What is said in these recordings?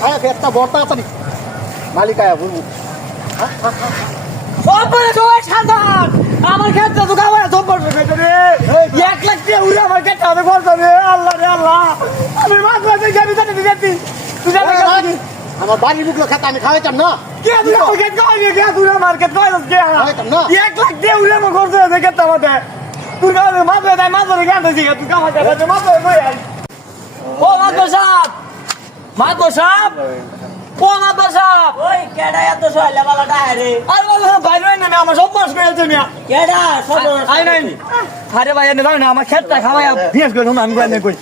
খায়া একটা বর্তা আছে মালিক আয়া বলবো আমার ক্ষেত্রে তো খাওয়া সম্পর্ক রে 1 লাখ টাকা উড়ে আমার ক্ষেত্রে হবে খরচ হবে আল্লাহ রে আল্লাহ আমি মাছ মাঝে যাবি যাচ্ছি তুই যাবি আমার বাড়ির মুখলো খেতে আমি খাওয়াইতাম না কে তুই আমার ক্ষেত্রে খাওয়াবি কে তুই মার্কেট খাওয়াইছিস কে খাওয়াইতাম না 1 লাখ টাকা উড়ে আমার খরচ হয়েছে ক্ষেত্রে আমাদের তুই খাওয়াবে মাছ ধরে মাছ ধরে জ্ঞান দিয়েছি তুই খাওয়াতে মাছ ধরে কই আই ও মাছ সাহেব ও মাছ সাহেব ওই কেডা এত সয়লা বালাটা রে আর বলো ভাই না আমার সব মাছ করেছে মিয়া কেডা সব আই নাই আরে ভাই এনে দাও না আমার ক্ষেতটা খাওয়াই বিয়েস করে আমি কই কই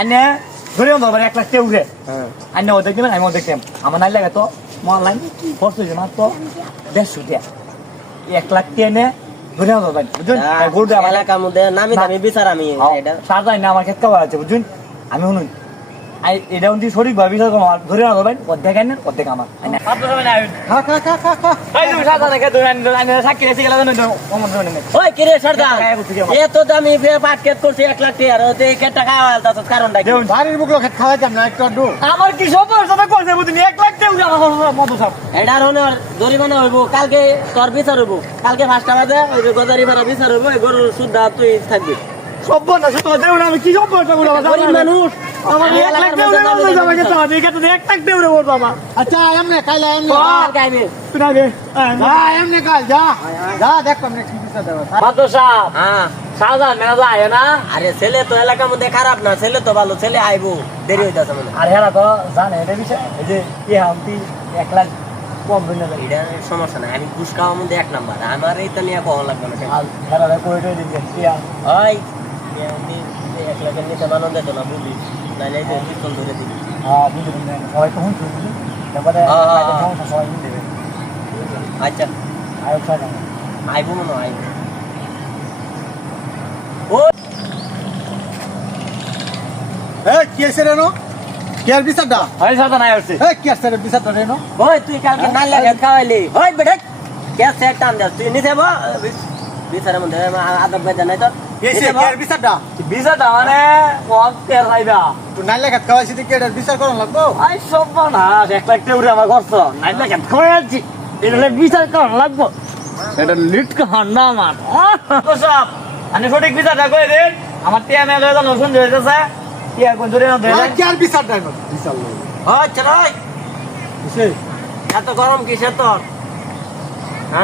আনে ধরে অন ধরে 1 লাখ টাকা উঠে আনে ও দেখবেন আমি ও দেখতাম আমার নাই লাগে তো অনলাইন ফটো যে মাত্র 150 টাকা 1 লাখ টাকা নে ধরে অন ভাই বুঝুন গোলটা আমার এলাকার মধ্যে নামি দামি বিচার আমি এটা সাজাই না আমার ক্ষেত খাওয়া আছে বুঝুন আমি শুনুন আই এটা উনি সঠিক ভাবে বিচার করো ধরে অন ভাই অর্ধেক আইন অর্ধেক আমার আইনা আপনারা মানে আইন খা খা খা খা খা এই তুমি সাজা রেখে তুমি আইন সাক্ষী রেখে গেলা জানো অমন ধরে নেই ওই কিরে সরদার এত দামি পাটকেট করছে 1 লাখ টাকা আর ওতে কে টাকা আলতাছ কারণটা কি বাড়ির মুখলো খেতে খাওয়াইতাম না একটু আড্ডু আমার কি সমস্যা করছে বুঝলি 1 লাখ টাকা আমার মতো সব এটার হলে জরিমানা হইব কালকে তোর বিচার হইব কালকে 5টা বাজে ওই যে গজারি ভাড়া বিচার হইব এই গরুর সুদ্ধা তুই থাকবি সব না সব দেও না আমি কি সমস্যা গুলো গরিব মানুষ আমার 1 লাখ টাকা আমাকে তো আমি কত 1 লাখ টাকা বলবো আমার আচ্ছা এমনে কাইলা এমনে কালকে আইবে তুই আগে যা এমনে কাল যা যা দেখ কেমনে কি বিচার দেব মাতো সাহেব হ্যাঁ সাজা মেনা যায় না আরে ছেলে তো এলাকার মধ্যে খারাপ না ছেলে তো ভালো ছেলে আইবো দেরি হইতাছে মানে আর হেরা তো জানে এটা বিষয় এই যে কি হামতি 1 লাখ কম দিন না এটা সমস্যা নাই আমি ঘুষ খাওয়ার মধ্যে 1 নাম্বার আমার এইটা নিয়ে কখন লাগবে না আর হেরা কই কই দিন কি আর ওই আমি 1 লাখের নিচে মানন দিত না বুঝলি নাইলে এই পিস্তল ধরে দিবি হ্যাঁ বুঝলি না সবাই তো হুঁচ বুঝলি তারপরে সবাই মিলে দেবে আচ্ছা আয়ো ছাড়া আইবো মনে হয় আইবো এই কি আছে রে নো কি আর বিচারটা আরে সাজা নাই হচ্ছে এই কি আছে রে বিচারটা রে নো ওই তুই কালকে নাল লাগে খাওয়াইলি ওই বেটা কে সেট টান দাও তুই নিতে বল বিচারের মধ্যে আদব বেজা নাই তো কি আছে কি আর বিচারটা বিজাটা মানে ওয়াক তে রাইবা তুই নাইলে খেতে খাওয়াইছিস কি এটা বিচার করন লাগবো আই সব না 1 লাখ টাকা উড়ে আমার খরচ নাই লাগে খাওয়াচ্ছি এটা বিচার কর লাগবো এটা লিট কান্না আমার তো সব আমি সঠিক বিচারটা কই দেন আমার টিয়া মেয়ে লয়ে যান শুন হইতেছে টিয়া কোন ধরে না ধরে কি আর বিচারটা নো বিচার লই ওই চলাই কিসে এত গরম কিসে তোর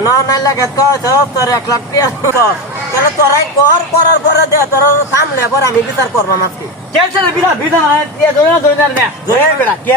না নাল লাগে খাওয়াছ তোর 1 লাখ টাকা তাহলে তোরাই করার পরে দে তোর থামলে পরে আমি বিচার করবো আজকে ক্যান্সেল বিনা বিনা টিয়া ধরে না ধরে না ধরে বেড়া কি